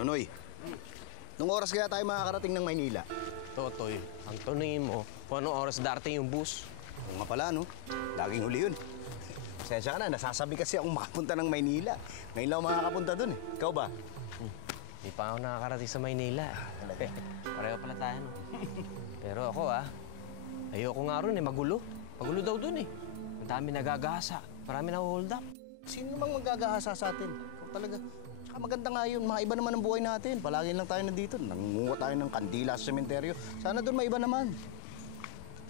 Nonoy, nung oras kaya tayo makakarating ng Maynila? Totoy, ang tuningin mo kung anong oras darating yung bus. Oo nga pala, no? Laging huli yun. Pasensya ka na, nasasabi kasi akong makapunta ng Maynila. Ngayon lang ako makakapunta dun eh. Ikaw ba? Di pa ako nakakarating sa Maynila. Pareho pala tayo, no? Pero ako, ayoko nga ron eh, magulo. Magulo daw dun eh. Ang dami nagagasa, marami na hold up. Sino namang magagahasa sa atin? Ikaw talaga. Tsaka maganda nga yun, mga iba naman ang buhay natin. Palagi lang tayo nandito, nangunguha tayo ng kandila sa sementeryo. Sana doon maiba naman.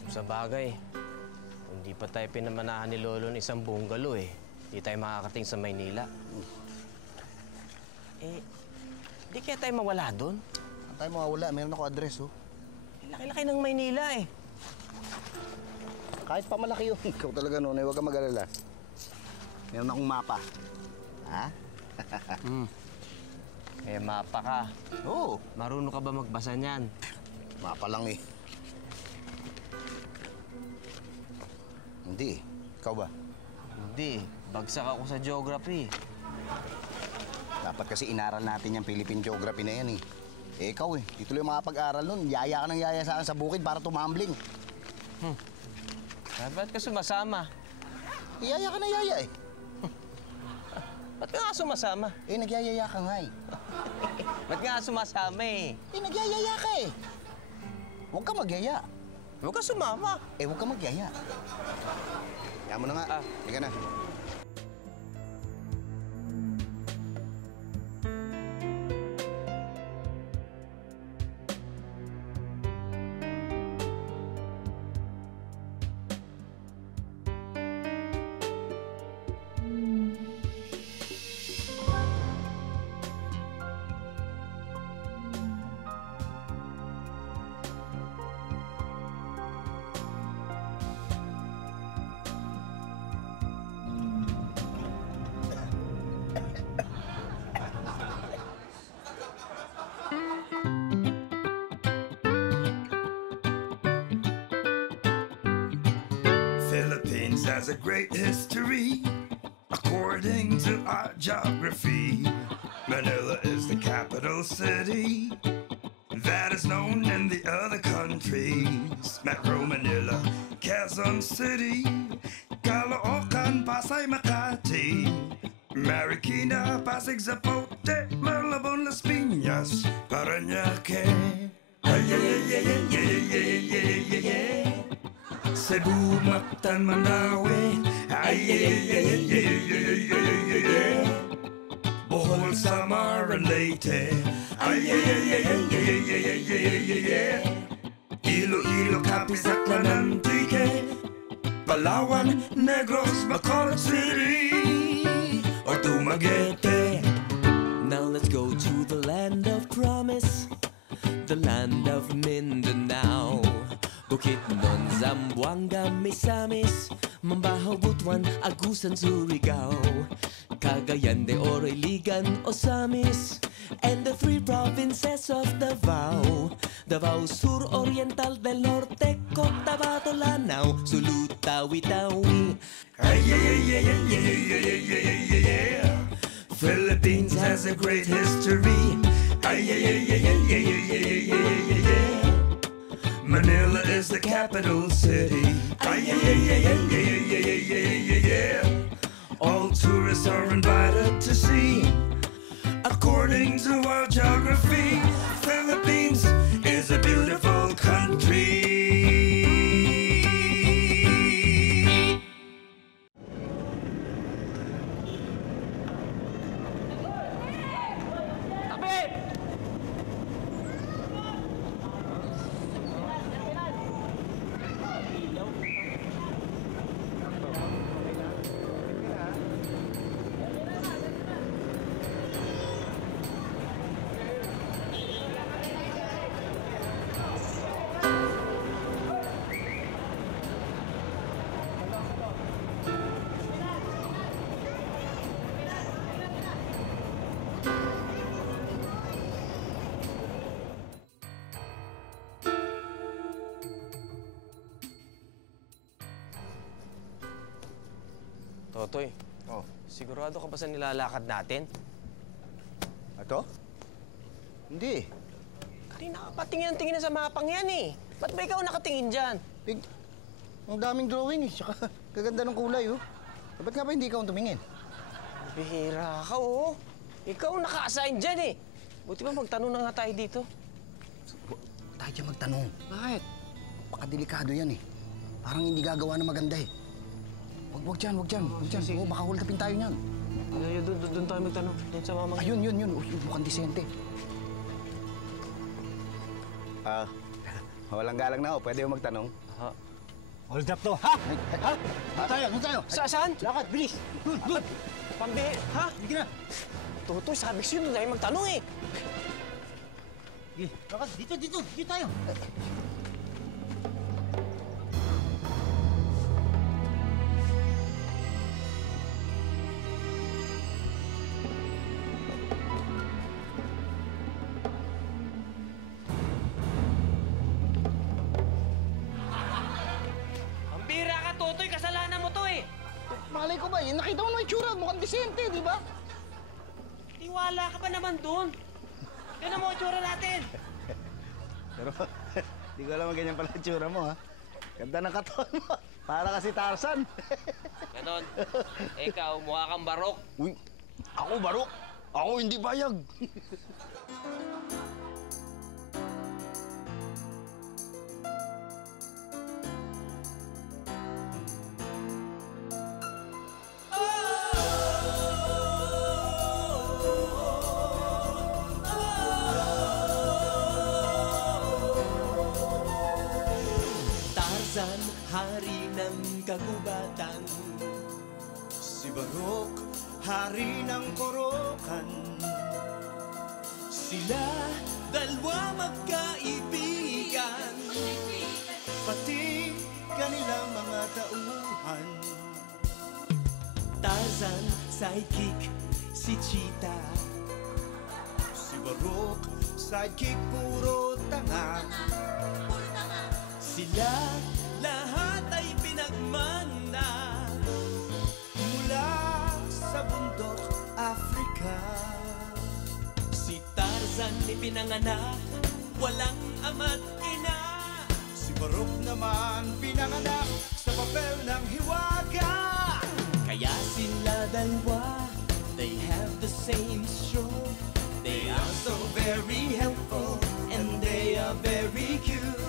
Sa bagay, kung di pa tayo pinamanahan ni Lolo ng isang bungalow eh, di tayo makakating sa Maynila. Eh, di kaya tayo mawala doon? Saan tayo mawawala? Meron ako address, oh. Laki-laki ng Maynila eh. Kahit pa malaki yun. Ikaw talaga, Nonoy, huwag kang mag-alala. Meron akong mapa. Ha? Eh, mapa ka. Oo. Marunong ka ba magbasa niyan? Mapa lang eh. Hindi. Ikaw ba? Hindi. Bagsak ako sa geography. Dapat kasi inaral natin yung Philippine Geography na yan eh. Eh ikaw eh, di tuloy makapag-aral nun. Yaya ka ng yaya sa akin sa bukid para tumambling. Ba't ka sumasama? Yaya ka na yaya eh. Ba't ka nga sumasama? Eh nagyayaya ka nga eh. Ba't ka nga sumasama eh? Eh nagyayaya ka eh. Huwag ka magyaya. Huwag ka sumama. Eh huwag ka magyaya. Kaya mo na nga. Hindi ka na. Philippines has a great history, according to our geography. Manila is the capital city that is known in the other countries. Metro Manila, Quezon City, Caloocan, Pasay, Makati, Marikina, Pasig, Zapote, Malabon, Las Piñas, Parañaque. Ay, ay, ay, ay, ay, ay, ay, ay, ay, ay. Cebu, Mactan, Mandaue, ay, ay, ay, ay, ay, ay, ay, ay, ay, ay. Bohol, Samar, and Leyte, ay, ay, ay, ay, ay, ay, ay, ay, ay, ay, ay. Iloilo, Capiz, Aklan, Antique, Palawan, Negros, Bacolod City, or Dumaguete. Now let's go to the land of promise, the land of Mindanao. Bukidnon, Zamboanga, Misamis, Mambahaw, Butuan, Agusan, Surigao, Cagayan de Oro, Iligan, Osamis, and the three provinces of Davao. Davao Sur, Oriental, del Norte, Cotabato, Lanao, Sulu, Tawi-Tawi. Ay, ay, ay, ay, ay, ay, ay, ay, ay, ay, ay. Philippines has a great history. Ay, ay, ay, ay, ay, ay, ay, ay, ay, ay, ay. Manila is the capital city. Ay, ay, ay, ay, ay, ay, ay, ay, ay, ay, ay. All tourists are invited to see. According to our geography, Philippines is a beautiful country. Totoy, sigurado ka ba sa nilalakad natin? Ito? Hindi. Kanina ka pa tingin sa mapang yan eh. Ba't ba ikaw nakatingin dyan? Eh, ang daming drawing eh. Tsaka kaganda ng kulay, oh. Ba't nga ba hindi ikaw ang tumingin? Bihira ka, oh. Ikaw naka-assign dyan eh. Buti ba magtanong na nga tayo dito? Tayo dyan magtanong. Bakit? Delikado yan eh. Parang hindi gagawa na maganda eh. Wag dyan. Oo, baka hold upin tayo niyan. Doon tayo magtanong. Doon sa mamang. Ayun. Uy, mukhang disente. Walang galang na ako. Pwede yung magtanong. Hold up to, ha? Ha? Doon tayo. Saan? Lakad, bilis! Doon! Ha? Sige na! Tutoy, sabi ko sa'yo, doon tayo magtanong eh. Sige, lakad, dito tayo! Ang bira ka, Tutoy, kasalanan mo to eh. Malay ko ba eh? Nakita mo na yung tsura. Mukhang disente, di ba? Tiwala ka ba naman doon? Yan ang mga tsura natin. Pero, di ko alam ang ganyan pala yung tsura mo, ha? Ganda ng katawan mo. Para kasi Tarzan. Ganon. Ikaw, mukha kang barok. Uy, ako barok. Ako hindi bayag. Tarzan, hari ng kagubatan. Si Barok, hari ng korokan. Sila dalawa magkaibigan, pati kanilang mga tauhan. Tarzan, sidekick, si Cheetah. Si Barok, sidekick, puro tanga. Sila lahat ay pinagmana mula sa bundok Africa. Si Tarzan ipinanganak, walang ama't ina. Si Barok naman pinanganak sa papel ng hiwaga. Kaya sila dalawa, they have the same stroke. They are so very helpful and they are very cute.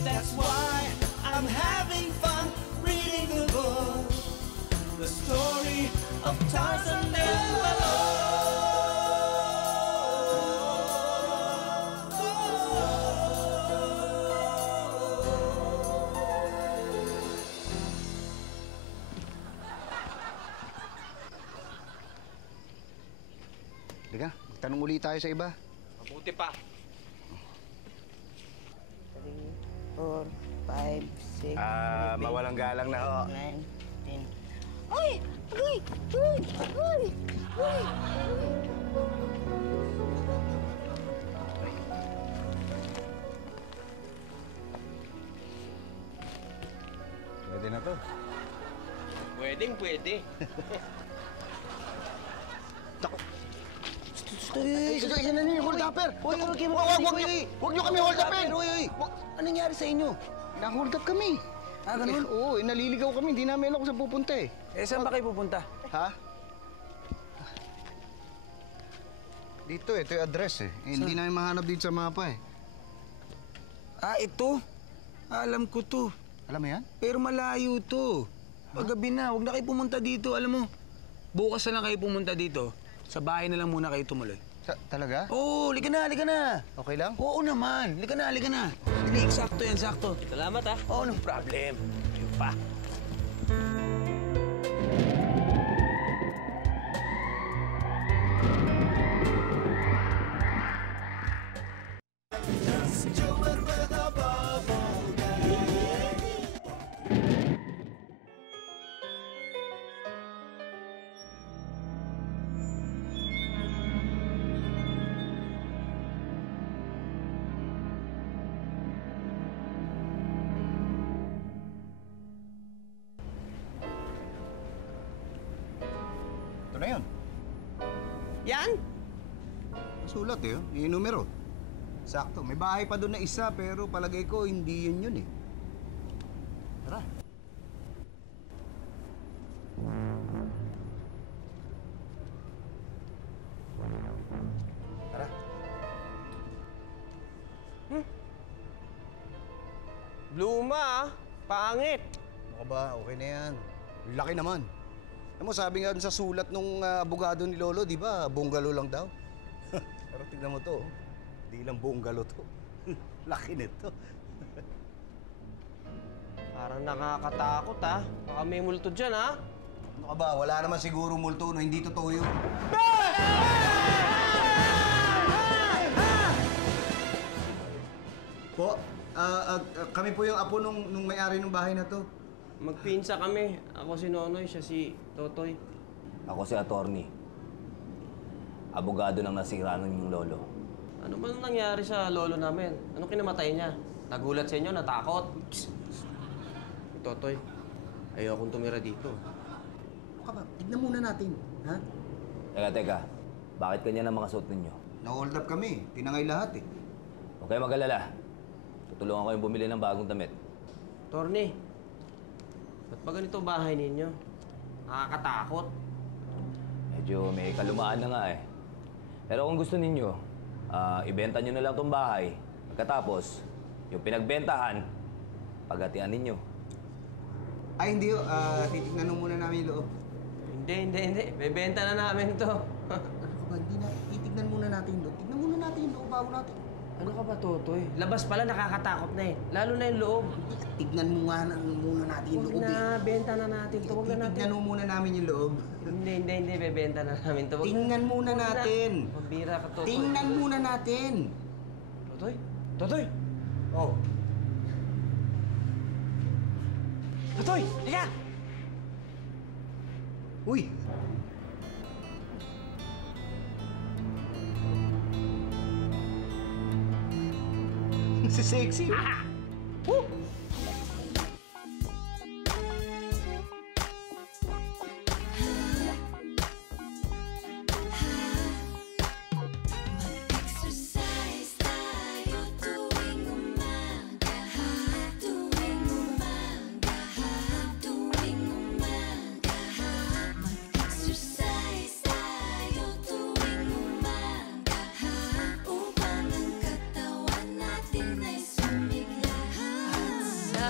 That's why I'm having fun reading the book, the story of Tarzan and Barok. Liga, tanong ulit tayo sa iba. Mabuti pa. 4, 5, 6, Mawalang galang na ho. 9, 10. Uy! Uy! Uy! Uy! Uy! Pwede na to. Pwede. Yan na yung hold upper. Huwag nyo kami hold upin. Anong nangyari sa inyo? Na-hold up kami. Ganun? Oo, naliligaw kami. Hindi namin alam kung saan pupunta eh. Saan ba kayo pupunta? Ha? Dito ito yung address eh. Hindi namin mahanap dito sa mapa eh. Ito. Alam ko to. Alam mo yan? Pero malayo to. Paggabi na, huwag na kayo pumunta dito. Alam mo, bukas na lang kayo pumunta dito. Sa bahay na lang muna kayo tumuloy. Talaga? Oo, halika na. Okay lang? Oo naman, halika na. Hindi, eksakto yan, sakto. Salamat ah. Oo, no problem. Ayun pa. Ito na yun. Yan? Sulat eh. Yung numero. Sakto, may bahay pa doon na isa pero palagay ko hindi yun eh. Tara. Tara. Luma ah. Pangit. Ano ka ba? Okay na yan. Laki naman. Alam mo, sabi nga dun sa sulat nung abogado ni Lolo, di ba, bungalow lang daw. Pero tignan mo to, di lang bungalow to. Laki nito. Parang nakakatakot ah. Baka may multo dyan ah. Ano ka ba? Wala naman siguro multo, no? Hindi totoo yun. Po, kami po yung apo nung may-ari ng bahay na to. Magpinsa kami. Ako si Nonoy, siya si Totoy. Ako si attorney. Abogado ng nasira ng yung lolo. Ano ba nangyari sa lolo namin? Anong kinamatay niya? Nagulat sa inyo? Natakot? Totoy, ayokong tumira dito. Ano ka ba? Tignan muna natin, ha? Teka. Bakit kanya ang mga suot ninyo? Na-hold up kami. Tinangay lahat eh. Huwag kayo mag-alala. Tutulungan ko yung bumili ng bagong damit. Torny, ba't ba ganito bahay ninyo? Nakakatakot. Medyo may kalumaan na nga eh. Pero kung gusto ninyo, ibenta nyo na lang tong bahay. Pagkatapos, yung pinagbentahan, paghatian ninyo. Ay, hindi. Titignan muna namin yung loob. Hindi. Bebenta na namin to. Ano ba? Hindi na. Titignan muna natin yung loob. Tignan muna natin yung loob bago natin. Ano ka ba, Totoy? Labas pala nakakatakot na eh. Lalo na yung loob. Tignan mo nga muna natin yung Huwag loob na, eh. benta na natin to. Huwag na natin. Titignan mo muna namin yung loob. Hindi. Bebenta na namin to. Huwag na. Tingnan muna Huwag na. natin. Pambira ka, Totoy. Tingnan muna natin. Totoy! Oh. Totoy! Liga! Uy! Si sexy. Exercise tayo tuwing umaga, tuwing umaga, tuwing umaga. Mag-exercise tayo tuwing umaga, upang ang katawan natin ay sumigla. Sa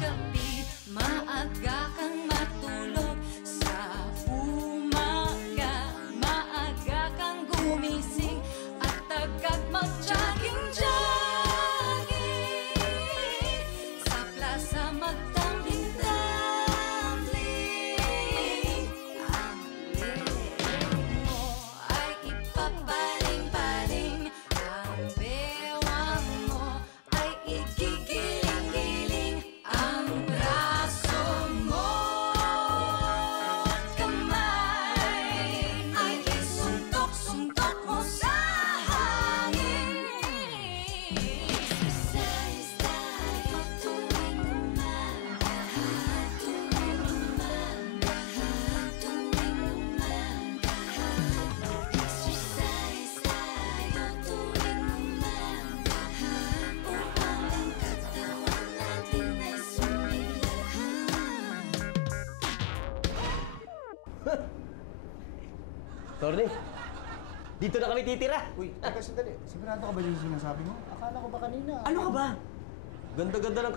gabi, maaga kang matulog. Sa umaga, maaga kang gumising. At agad mag-jogging-jogging. Sa plaza magtumbling-tumbling. Ang leeg mo ay ipapaling-paling. Ang bewang mo ay igigiling-giling. Ang braso mo't kamay ay isuntok-suntok mo sa hangin. Exercise tayo tuwing umaga, tuwing umaga, tuwing umaga. Exercise tayo tuwing umaga, upang ang katawan natin ay sumigla. Torny, dito na kami titira. Uy, teka sandali. Sigurado ka ba yung sinasabi mo? Akala ko ba kanina? Ano ka ba? Ganda-ganda ng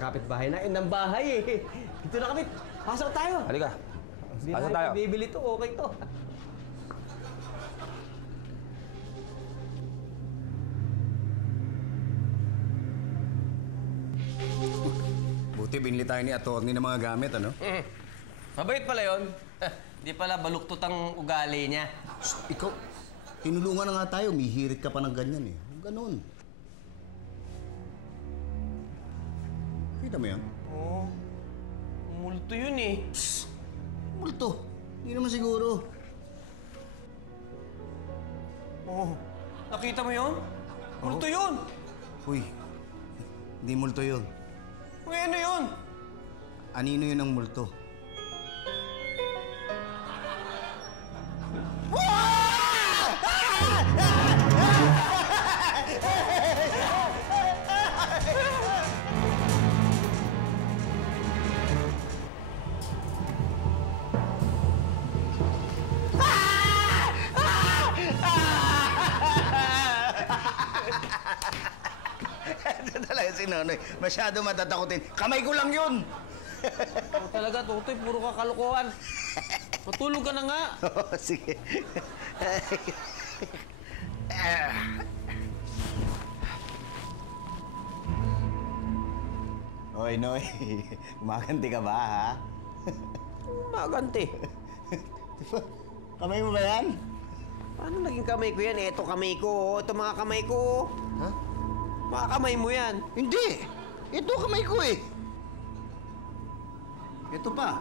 kapitbahay na ng bahay eh. Dito na kami. Pasok tayo. Halika. Hindi Pasok na tayo. bibili to. Okay to. Buti binili tayo ni attorney ng mga gamit, ano? Mabait pala yun. Di pala baluktot ang ugali niya. Ikaw, tinulungan na nga tayo. Mihirit ka pa ng ganyan eh. Ganun. Kita mo yan? Oo. Multo yun eh. Multo. Hindi naman siguro. Oo. Nakita mo yun? Multo yun. Uy, hindi multo yun. Uy, ano yun? Anino yun ang multo? Ito talaga si Nonoy. Masyado matatakotin. Kamay ko lang yun! Ikaw talaga, Totoy, puro ka kalokohan. Matulog ka na nga. Oo, sige. Hoy, Noy. Kumaganti ka ba, ha? Maganti. Diba? Kamay mo ba yan? Paano naging kamay ko yan? Ito kamay ko. Ito mga kamay ko. Ha? Mga kamay mo yan. Hindi! Ito kamay ko eh. Ito pa.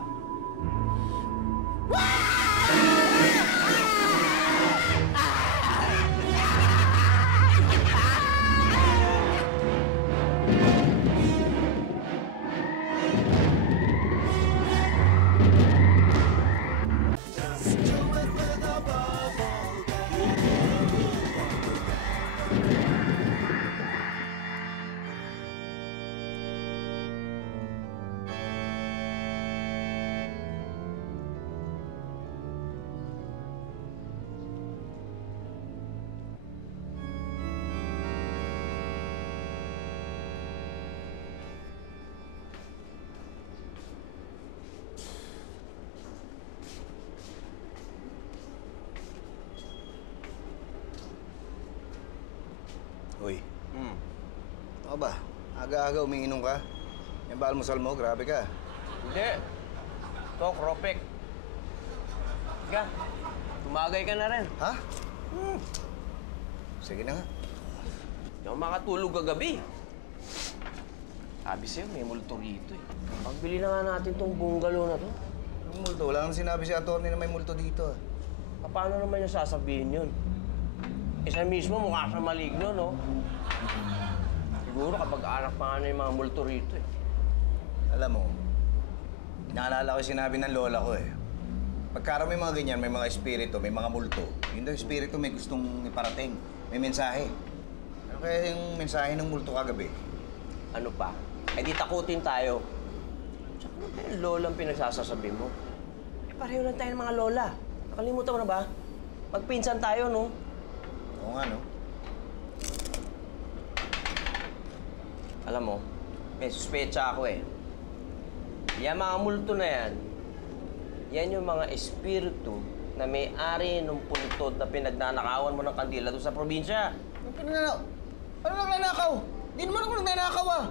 Uy. Ano ba? Aga-aga umiinom ka? Yan ba almusal mo? Grabe ka. Hindi. Ito, Kropek. Sige, tumagay ka na rin. Ha? Sige na nga. Hindi ako makatulog kagabi. Sabi sa'yo, may multo rito eh. Pagbili na nga natin tong bungalow na to. Anong multo? Wala nang sinabi si attorney na may multo dito. Paano naman yung sasabihin yun? Isa mismo mukha sa maligno, no? Siguro kapag anak pa nga na yung mga multo rito eh. Alam mo, naalala ko yung sinabi ng lola ko eh. Pagka may mga ganyan, may mga espiritu, may mga multo. Yun daw espiritu may gustong iparating. May mensahe. Ano kaya yung mensahe ng multo kagabi? Ano pa? Eh di takutin tayo. Tsaka ano ba yung lola ang pinagsasasabi mo? Eh pareho lang tayo ng mga lola. Nakalimutan mo na ba? Magpinsan tayo, no? Oo nga, no? Alam mo, may suspecha ako eh. Yan mga multo na yan yung mga espiritu na may-ari ng puntod na pinagnanakawan mo ng kandila doon sa probinsya. Ano nagnanakaw? Hindi naman ako nagnanakaw ah.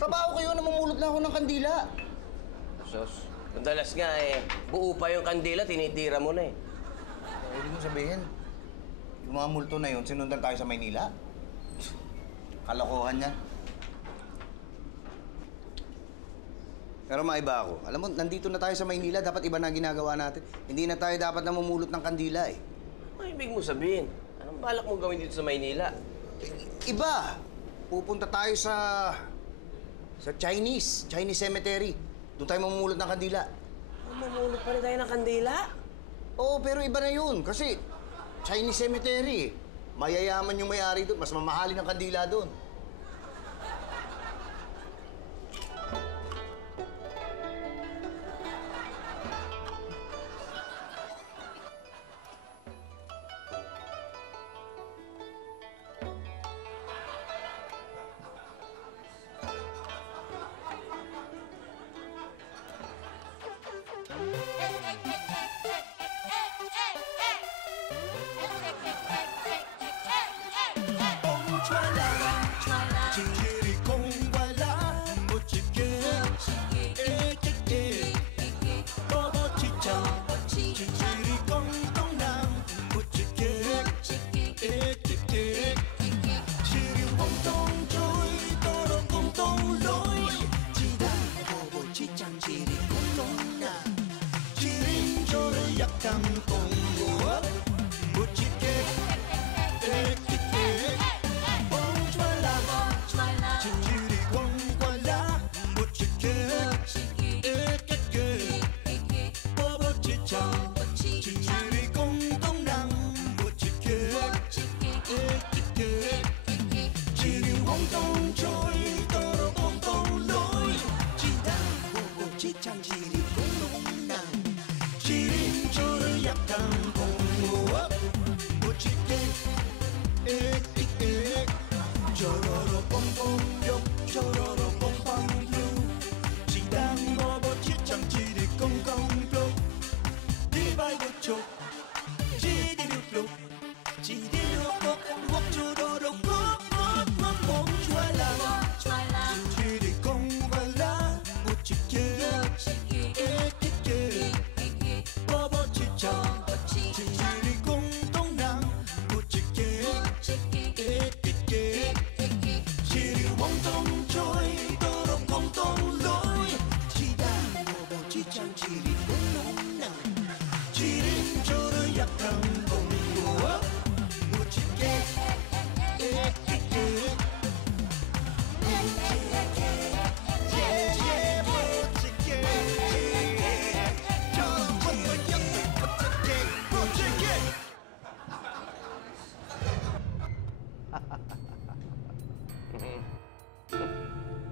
Trabaho ko yun, namumulot lang ako ng kandila. Sus, madalas nga eh, buo pa yung kandila, tinitira mo na eh. Hindi mo sabihin, yung mga multo na yun, sinundan tayo sa Maynila. Kalokohan yan. Pero maiba ako. Alam mo, nandito na tayo sa Maynila, dapat iba na ginagawa natin. Hindi na tayo dapat namumulot ng kandila eh. Ano ibig mo sabihin? Anong balak mo gawin dito sa Maynila? Iba! Pupunta tayo sa Chinese cemetery. Doon tayo mamumulot ng kandila. Mamumulot pa rin tayo ng kandila? Oo, pero iba na yun. Kasi Chinese cemetery. Mayayaman yung may-ari doon. Mas mamahalin ang kandila doon.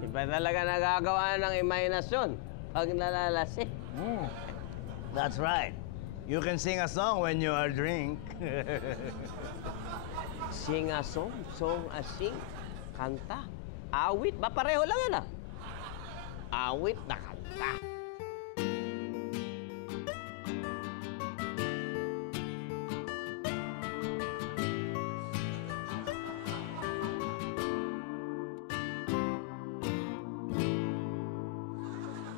Iba talaga nagagawa ng imahinasyon pag nalalasing. That's right. You can sing a song when you are drink. Sing a song, song a sing, kanta, awit, ba pareho lang yan ah. Awit na kanta.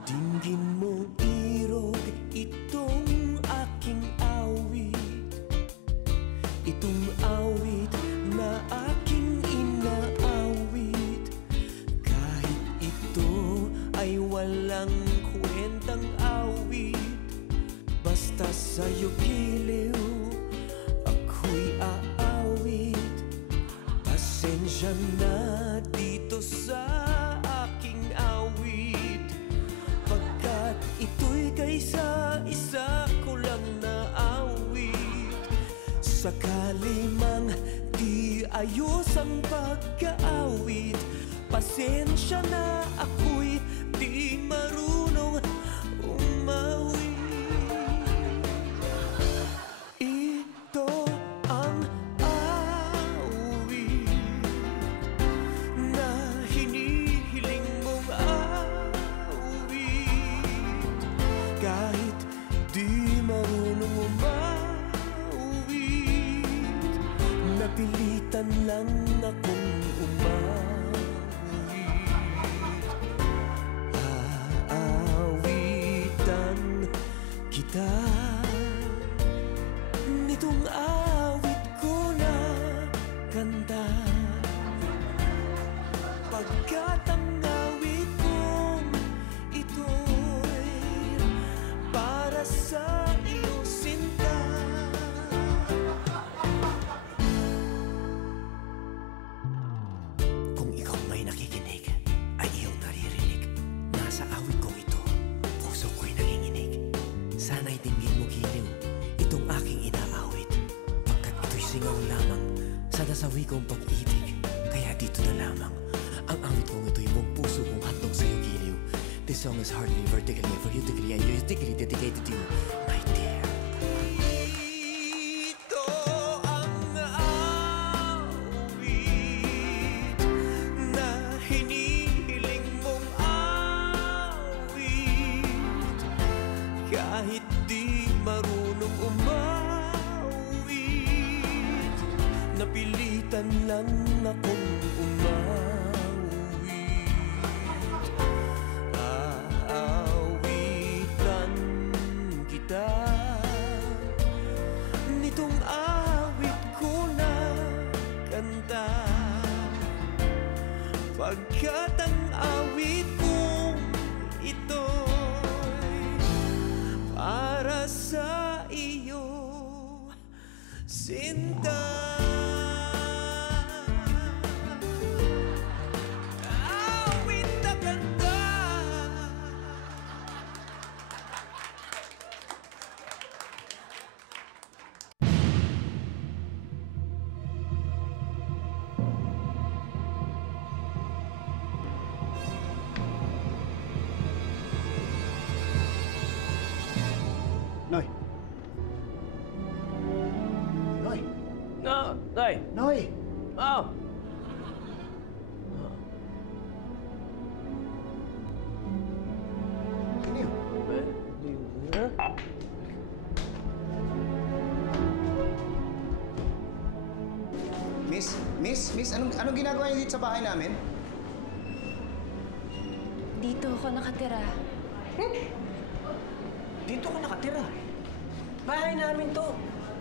Dinggin mo irog itong aking awit, itong awit na aking inaawit. Kahit ito ay walang kwentang awit, basta sa'yo giliw ako'y aawit. Pasensya na dito sa aking awit, pagkat ito'y kaysa isa ko lang na awit. Sakali mang di ayos ang pagkaawit, pasensya na ako'y di marunong umawit. Ito ang awit na hinihiling mong awit. Kahit di marunong umawit, napilitan lang akong umawit. Aawitan kita nitong awit ko na kanta, pagkat ang awit kong ito'y para sa iyo, sinta. Kung ikaw may nakikinig, ay iyong naririnig. Nasa awit kong ito, puso ko'y nanginginig. Sana'y dinggin mo giliw itong aking inaawit, pagkat ito'y singaw lamang sa nasawi kong pag-ibig. Kaya dito na lamang ang awit kong ito'y buong puso kong handog sa'yo giliw. This song is hardly vertically, vertically, and musically dedicated to you, my dear. Ito ang awit na hinihiling mong awit. Kahit di marunong umawit, napilitan lang akong umawit. Aawitan kita nitong awit ko na kanta, pagkat ang awit kong ito'y para sa iyo, sinta. Awit na kanta. Noy! Noy! No, Tay. Noy! Oh. Sino yun? Miss, anong ginagawa niyo dito sa bahay namin? Dito ako nakatira. Dito ka nakatira. Bahay namin to.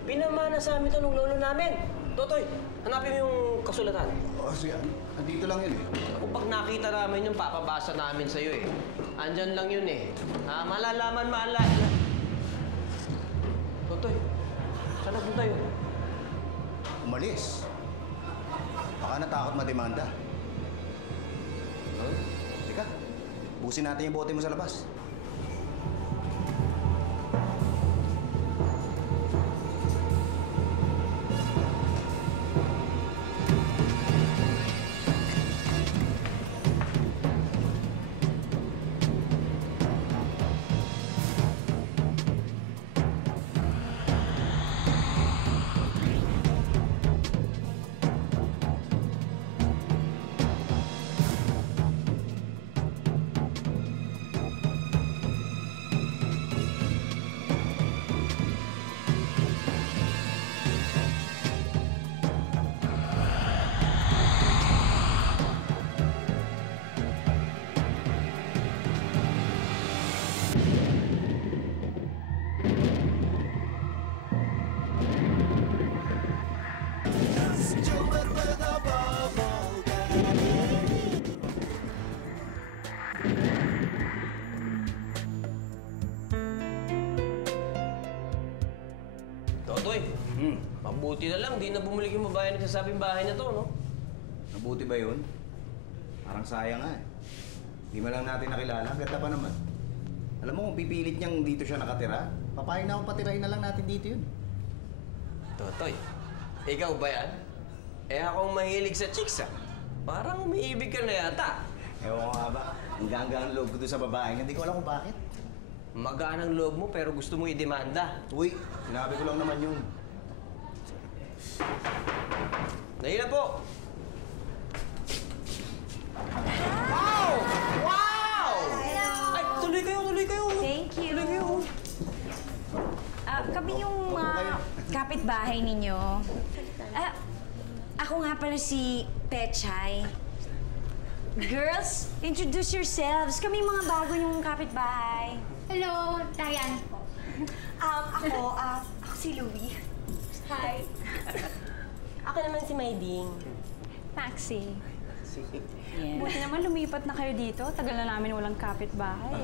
Pinamana sa amin to nung lolo namin. Totoy, hanapin mo yung kasulatan. Sige, andito lang yun eh. Kung pag nakita namin yung papabasa namin sa'yo eh. Andyan lang yun eh. Malalaman maalala. Totoy, saan napunta yun? Umalis. Baka natakot mademanda. Busin natin yung bote mo sa labas. Totoy, mabuti na lang. Di na bumalik yung babae na nagsasabing bahay na to, no? Mabuti ba yun? Parang sayang nga eh. Di man lang natin nakilala, ganda pa naman. Alam mo kung pipilit niyang dito siya nakatira, papayag na akong patirahin na lang natin dito yun. Totoy, ikaw ba yan? Eh akong mahilig sa chicks, ah. Parang umiibig ka na yata. Ewan ko nga ba, hanggang ang loob ko doon sa babae, hindi ko alam kung bakit. Magaan ang loob mo pero gusto mo i-demanda. Uy, sinabi ko lang naman yun. Dahil na po! Wow! Wow! Ay, tuloy kayo, tuloy kayo! Thank you. Tuloy kayo! Kami yung kapitbahay ninyo. Ako nga pala si Pechay. Girls, introduce yourselves. Kami yung mga bago yung kapitbahay. Hello, Diane po. Ako si Louie. Hi. Ako naman si Mayding. Maxie. Yes. Buti naman lumipat na kayo dito. Tagal na namin walang kapitbahay.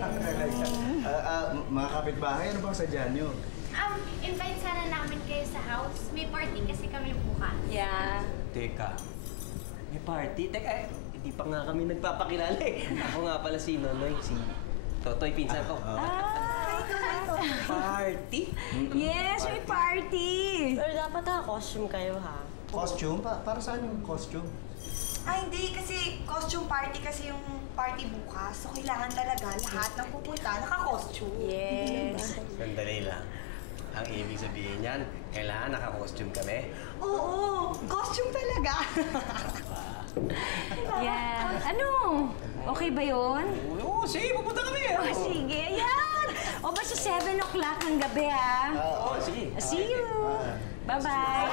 Mga kapitbahay, ano bang sadya nyo? Invite sana namin kayo sa house. May party kasi kami bukas. Yeah. Teka, may party? Teka, hindi pa nga kami nagpapakilala eh. Ako nga pala si Nonoy, si Totoy, pinsan ko. Party? Yes, may party! Pero dapat costume kayo ha. Costume? Para saan yung costume? Hindi. Kasi costume party kasi yung party bukas. So, kailangan talaga lahat ng pupunta naka-costume. Yes. Sandali lang. Ang ibig sabihin niyan, kailangan naka-costume kami? Oo, costume talaga. Yeah. Ano? Okay ba yun? Oo, sige, pupunta kami. Oh, sige, yan! O basta 7 o'clock ng gabi, ha? Oo, sige. See you! Bye-bye!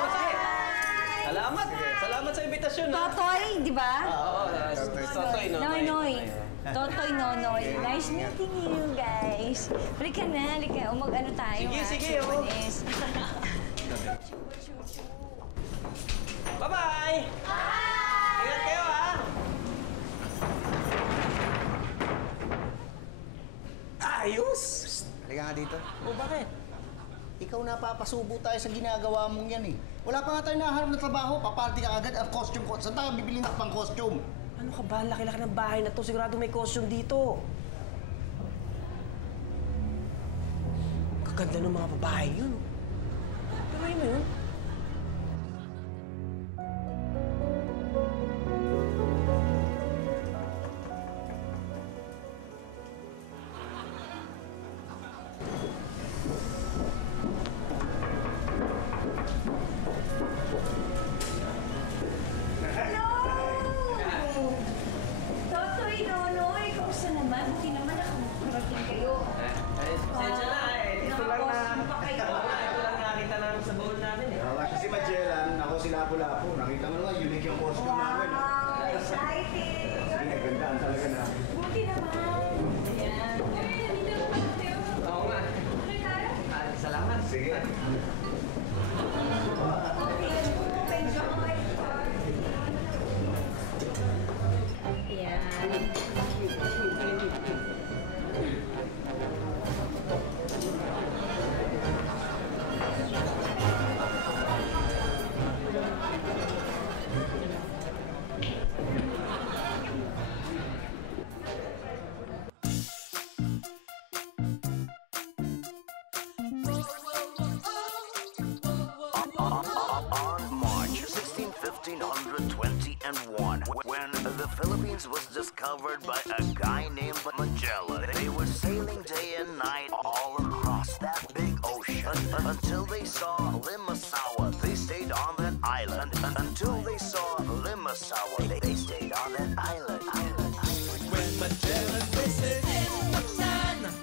Salamat! Salamat sa imbitasyon, ha? Totoy, di ba? Oo, Totoy, Nonoy. Nonoy. Totoy, Nonoy. Nice meeting you, guys. Halika na, halika. O mag-ano tayo, Sige, ha? sige, oh. Japanese. Bye-bye! Ingat kayo, ha? Ayos! Halika nga dito. O, bakit? Ikaw napapasubo tayo sa ginagawa mong yan eh. Wala pa nga tayo nahanap na trabaho, paparty ka agad ang costume ko. Saan tayo bibili ng pang costume? Ano ka ba? Ang laki-laki ng bahay na to. Sigurado may costume dito. Kaganda ng mga babae yun. Babae mo yun? Totoy, Nonoy, kamusta naman? Buti naman nakarating kayo. Pasensya na eh. Ito lang na... Naka-costume pa kayo. Ito lang nakita namin sa bowl namin eh. Kasi si Magellan, ako si Lapu-Lapu. Nakita mo naman, unique yung costume namin. Wow, exciting! Sige, gandaan talaga na. Buti naman. Ayan. Oo nga. Salamat. Sige. Philippines was discovered by a guy named Magellan. They were sailing day and night all across that big ocean until they saw Limasawa. They stayed on that island until they saw Limasawa. They stayed on that island. When Magellan visited Bataan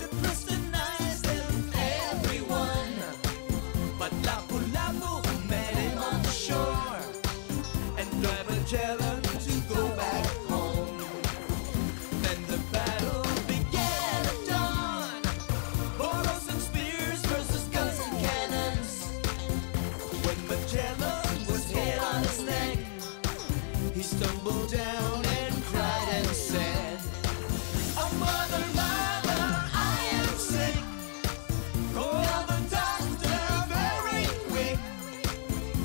to Christianize everyone, but Lapu-Lapu met him on the shore and drive Magellan to go back home. Then the battle began at dawn. Boros and spears versus guns and cannons. When Magellan was hit on his neck, he stumbled down and cried and said, "Oh, mother, mother, I am sick. Call the doctor very quick.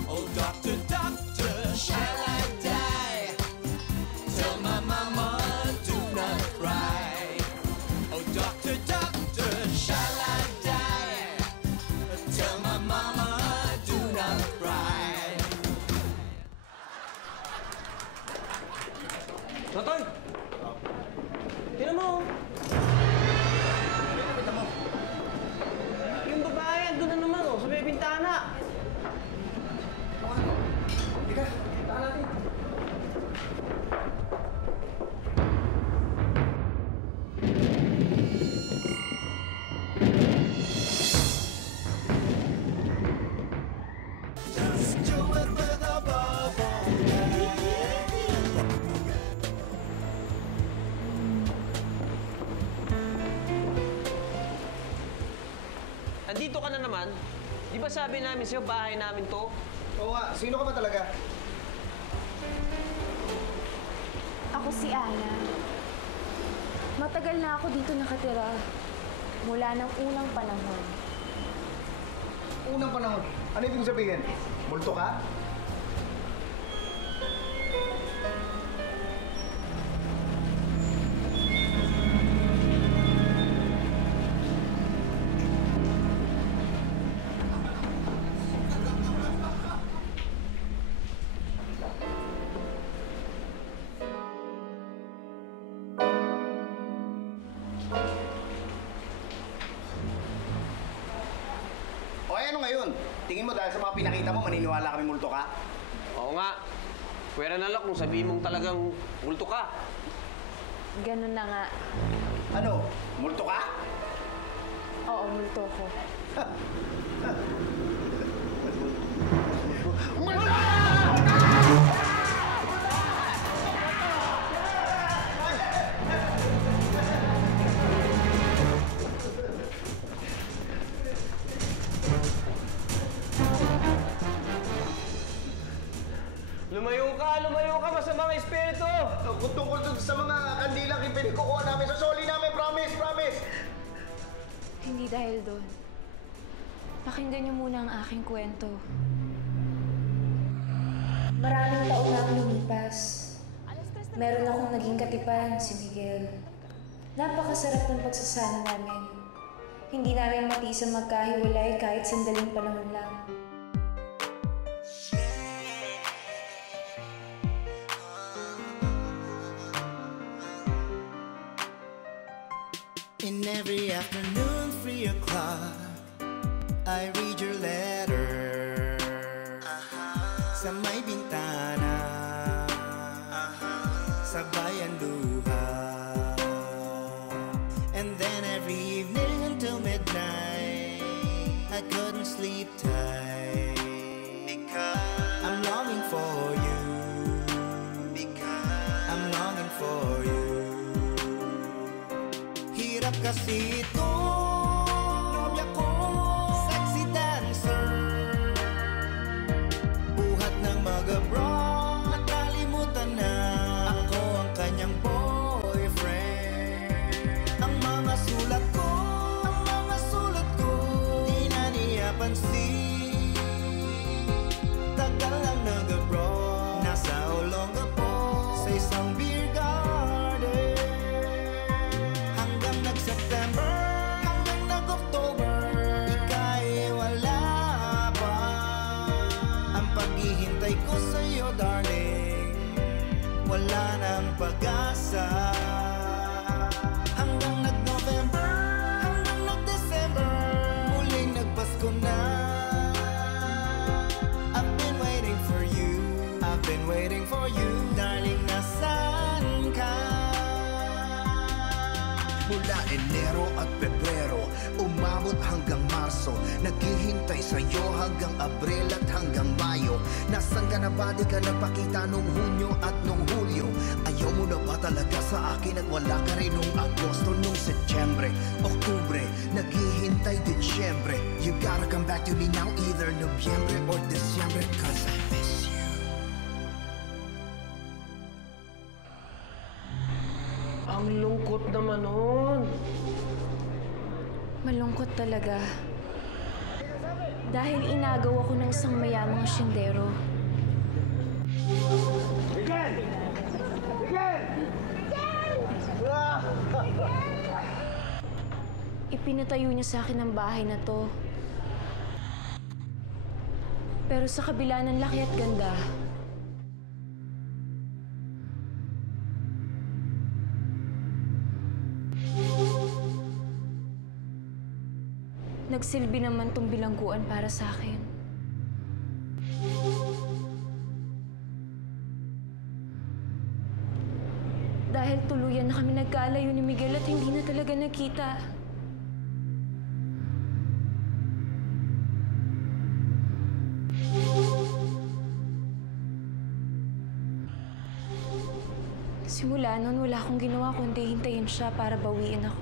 Oh, doctor, doctor, shall I die? Tell my mama, do not cry. Oh, doctor, doctor, shall I die? Tell my mama, do not cry." Totoy! Tingnan mo! Yung babae, andun na naman, oh, sa may bintana. Halika, puntahan natin. Just do it with a bubble. Andito ka na naman. Di ba sabi namin sa'yo, bahay namin to? Oo nga, sino ka ba talaga? Ako si Ana. Matagal na ako dito nakatira. Mula ng unang panahon. Unang panahon. Ano ibig sabihin? Multo ka? O ano ngayon? Tingin mo dahil sa mga pinakita mo, maniniwala kami multo ka? Oo nga. Pwera na lang kung sabihin mong talagang multo ka. Ganun na nga. Ano? Multo ka? Oo, multo ko. Lumayo ka, masamang espiritu! Kung tungkol sa mga kandilang pinikukuha namin sa soli namin, promise, promise! Hindi dahil doon. Pakinggan niyo muna ang aking kwento. Maraming taon na ang lumipas. Meron akong naging katipan, si Miguel. Napakasarap ng pagsasama namin. Hindi namin matiis ang magkahiwalay kahit sandaling panahon lang. In every afternoon, 3 o'clock, I read your letter sa may bintana sa bayan luha. And then every evening until midnight, I couldn't sleep tight because I'm longing for you. I'm longing for you. Hirap kasi ito, nobya ko, sexy dancer. Buhat ng mag-abroad, nakalimutan na ako ang kanyang boyfriend. Ang mga sulat ko, di na niya pansin. Tagal lang nag-abroad, nasa Olongapo, sa isang beer garden. Hanggang nag-September, hanggang nag-October, ika'y wala pa. Ang paghihintay ko sa'yo, darling, wala Hanggang nag-November, hanggang nag-December, muling nagpasko na. I've been waiting for you, I've been waiting for you. Darling, nasaan ka? Mula Enero at Pebrero, umabot hanggang Marso, naghihintay sa'yo hanggang Abril at hanggang Mayo. Nasaan ka na ba? Di ka nagpakita nung Hunyo at nung Hulyo. Ayaw mo na ba talaga sa akin at wala ka rin nung Agosto, nung Setyembre, Oktubre, naghihintay din Siyempre. You gotta come back to me now, either Nobyembre or December, cause I miss you. Ang lungkot naman nun. Malungkot talaga. Dahil inagaw ako ng isang mayamang asyendero. Miguel! Miguel! Ipinatayo niya sa akin ang bahay na to. Pero sa kabila ng laki at ganda, nagsilbi naman tong bilangguan para sa akin. Dahil tuluyan na kami nagkaalayo ni Miguel at hindi na talaga nagkita. Simula noon, wala akong ginawa kundi hintayin siya para bawiin ako.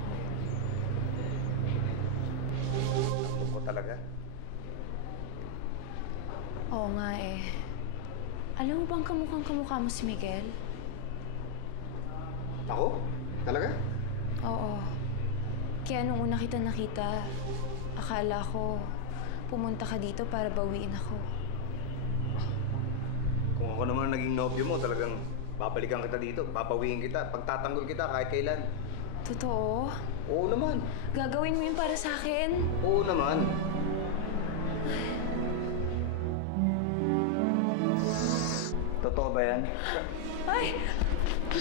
Ako talaga? Oo nga eh. Alam mo bang kamukhang-kamukha mo si Miguel? Ako? Talaga? Oo. Kaya nung una kita nakita, akala ko pumunta ka dito para bawiin ako. Kung ako naman ang naging nobyo mo, talagang babalikan kita dito, papawiin kita, pagtatanggol kita kahit kailan. Totoo? Oo naman. Gagawin mo yun para sa akin? Oo naman. Totoo ba yan? Ay!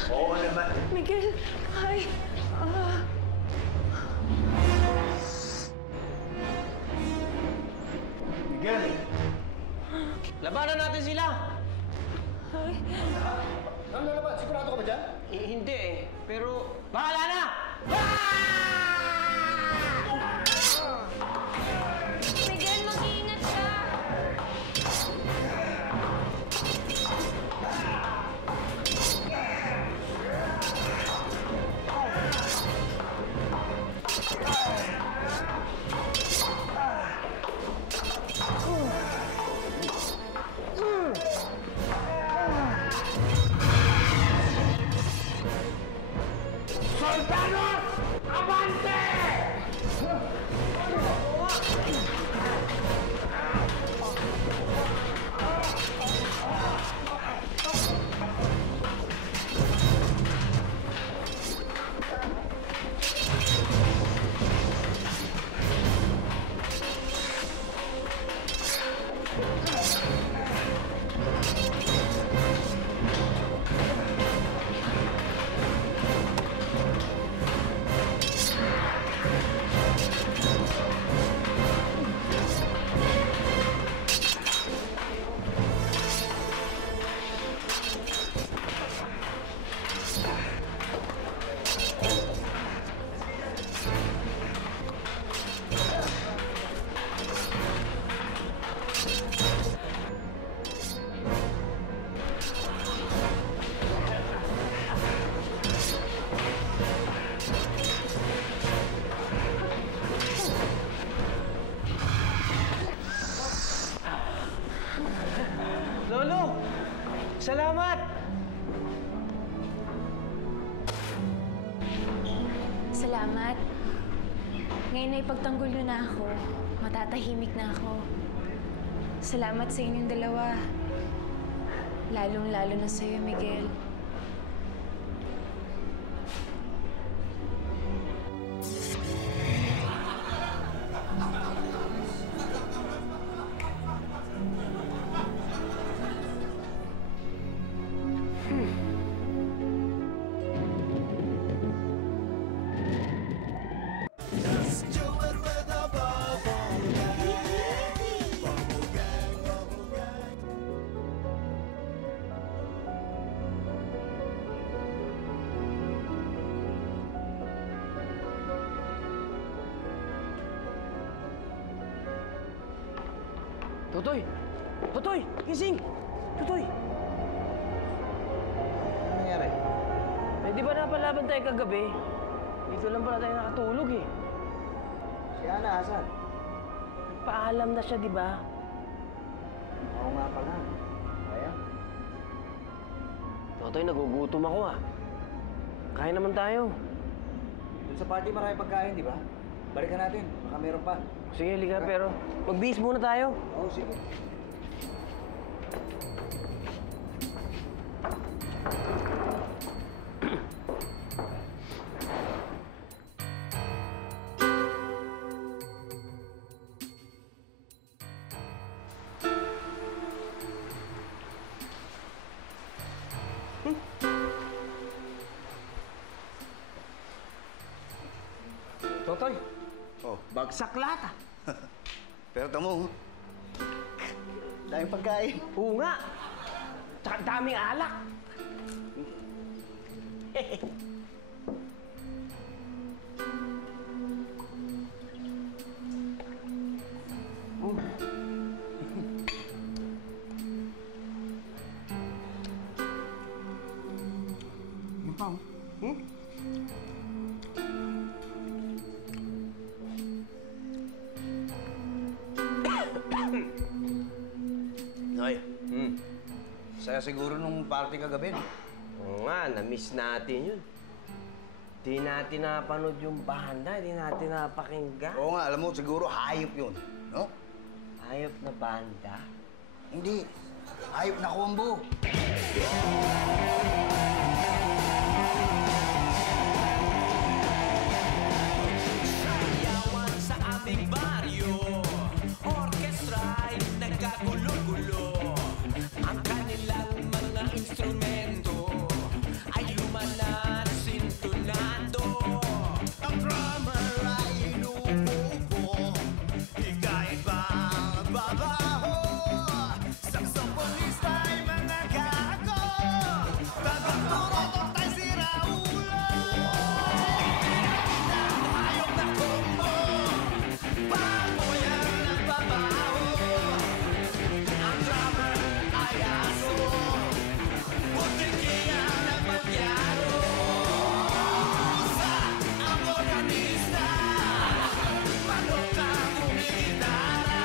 Oo naman. Miguel! Ay! Miguel! Labanan natin sila! Ay! Ano naman? Sigurado ka ba dyan? Hindi eh. Pero, bahala na! Miguel, mag-iingat ka! Soldados! Avante! Lolo! Salamat! Salamat. Ngayon ay pagtanggol nyo na ako. Matatahimik na ako. Salamat sa inyong dalawa. Lalong-lalo na sa'yo, Miguel. Totoy! Totoy! Gising! Totoy! Ano nangyari? Eh, di ba napalaban tayo kagabi? Dito lang pala tayo nakatulog eh. Si Ana, asan? Paalam na siya, di ba? Oo nga pala. Kaya? Totoy, nagugutom ako ah. Kain naman tayo. Doon sa party marami pagkain, di ba? Balikan natin. Baka meron pa. Sige, liga, pero magbihis muna tayo. Oo, sige. Totoy, Oh. bagsak lahat ah. Pero tamo, daming pagkain. Oo nga. Tsaka daming alak. Yung pa, Noy. Saya siguro nung party kagabi, no? Oo nga, na-miss natin yun. Di natin napanood yung banda, di natin napakinggan. Oo nga, alam mo, siguro hayop yun, no? Hayop na banda? Hindi. Hayop na combo. Sayawan sa aming baryo, orkestra'y nagkagulo-gulo. Ang kanilang mga instrumento ay lumalan sintonado. Ang drummer ay inuupo, higait bang babaho. Saxophonista ay mga gago, tagaturotok tayo si Raulo. Itinang hayop na combo, baboyan ang babaho. Ang drummer ay aso, butikiyan ang pagyaro. Sa ang organista, manok ang kumigitara.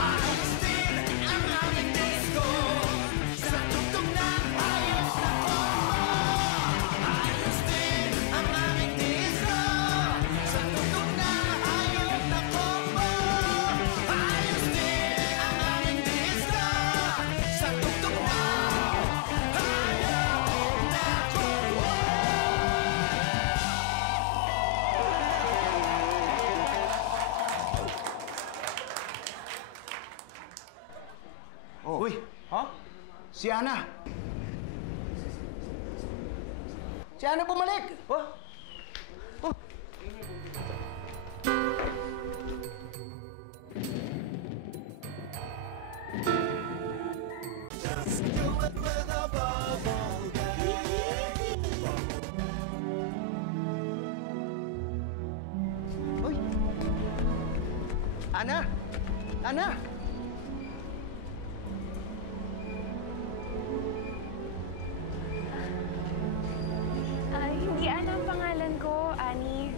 Ayos din ang aming disco, sa tugtog ng hayop na combo. Ayos din ang aming disco, sa tugtog ng hayop na combo. Ayos din ang aming disco, sa tugtog ng hayop na combo. Oh. Uy! Ha? Si Ana! Si Ana bumalik! Oh! Oh! Just do it with a bubble Uy! Ana! Ana! Hindi Ana ang pangalan ko, Ani.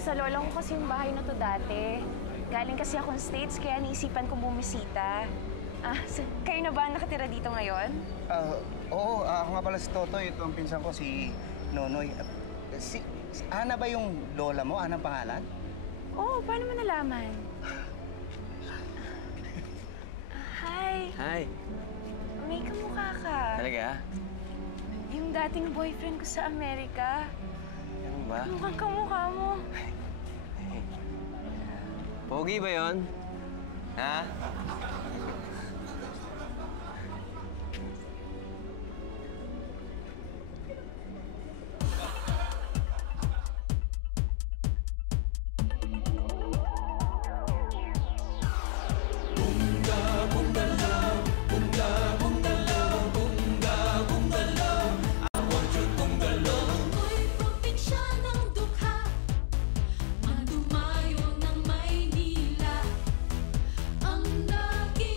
Sa lola ko kasi yung bahay na to dati. Galing kasi akong States, kaya naisipan kong bumisita. Kayo na ba ang nakatira dito ngayon? Oo, ako nga pala si Totoy. Ito ang pinsan ko, si Nonoy. Si Ana ba yung lola mo? Ana ang pangalan? Oo, paano mo nalaman? Hi, Hi. may kamukha ka. Talaga? Yung dating boyfriend ko sa Amerika. Ano ba? Mukhang kamukha mo. Pogi ba yon? Ha? Ako'y probinsya ng dukha, madumayo ng Maynila. Ang lagi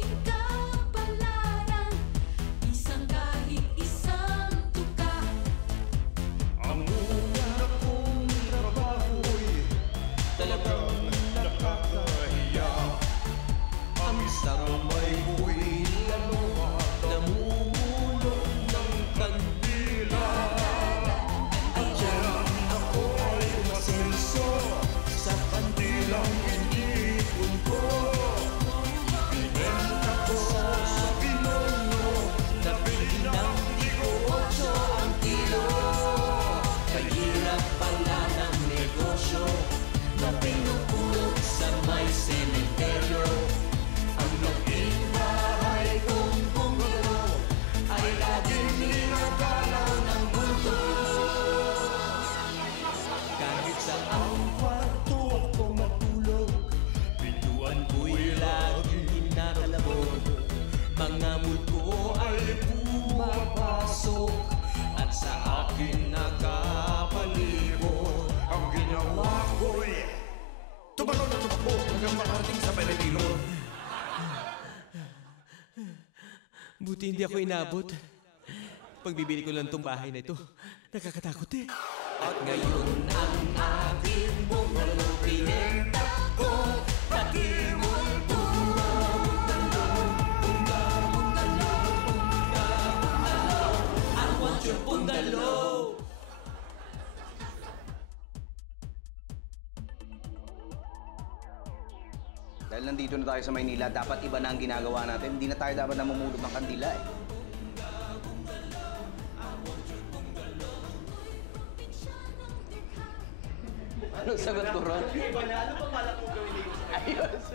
Buti hindi ako inabot. Pagbibili ko lang tong bahay na ito, nakakatakot eh. At ngayon ang aking bungalow, pinenta ko, nakimulto. I want your bungalow. Dahil nandito na tayo sa Maynila, dapat iba na ang ginagawa natin. Hindi na tayo dapat namumulot ng kandila eh. Anong sagot ko, Ron? Ano pa pala kung gawin dito? Ayos.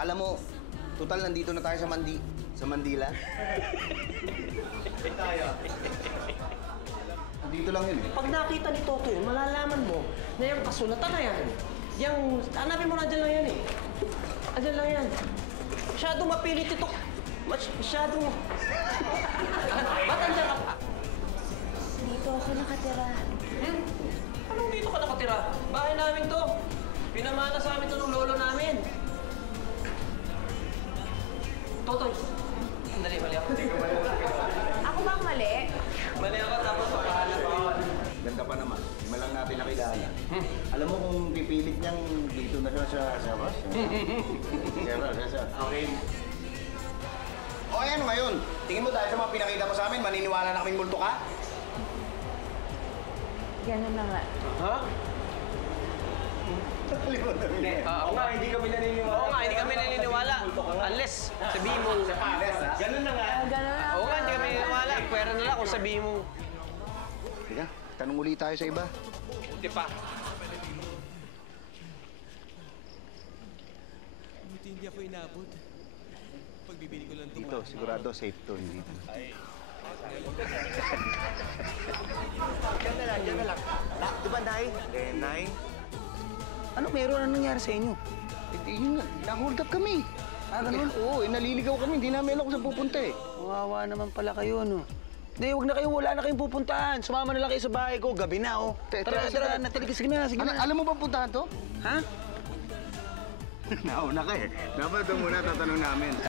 Alam mo, total nandito na tayo sa Mandila. Tayo. Dito lang yun eh. Pag nakita ni Toto yun, malalaman mo na yung kasulatan na yan. Yung, hanapin mo na dyan lang yan eh. Andyan lang yan. Masyadong mapilit ito. Masyadong... Ba't andyan ka pa? Dito ako nakatira. Anong dito ka nakatira? Bahay namin to. Pinamana sa amin to ng lolo namin. Totoy. Sandali, mali ako. Ako ba ang mali? Mali ako, tapos papahanap ako. Ganda pa naman. Di lang natin nakilala. Alam mo kung pipilit niyang dito na siya sa bus? Siya. Okay. O ano ngayon? Tingin mo dahil sa mga pinakita mo sa amin, maniniwala na kaming multo ka? Ganun na nga. Ha? Oo nga, hindi kami naniniwala. Oo nga, hindi kami naniniwala. Unless, sabihin mo... Ganun na nga. Ganun na Oo nga, hindi kami naniniwala. Pwera na lang kung sabihin mo... Teka, tanong ulit tayo sa iba. Buti pa. Buti hindi ako inabot. Pagbibili ko lang ito. Dito, sigurado safe to. Dito. Diyan na lang. Di ba, Nay? Nay? Ano meron? Anong nangyari sa inyo? Yun nga, na-hold up kami. Ganun? Oo, naliligaw kami. Hindi namin alam kung saan pupunta eh. Kawawa naman pala kayo, no? Hindi, wala na kayong pupuntahan. Sumama na lang kayo sa bahay ko. Gabi na, oh. Tara, sige na. Alam mo ba puntahan to? Ha? Nauna ka eh. Dapat ito muna tatanong namin.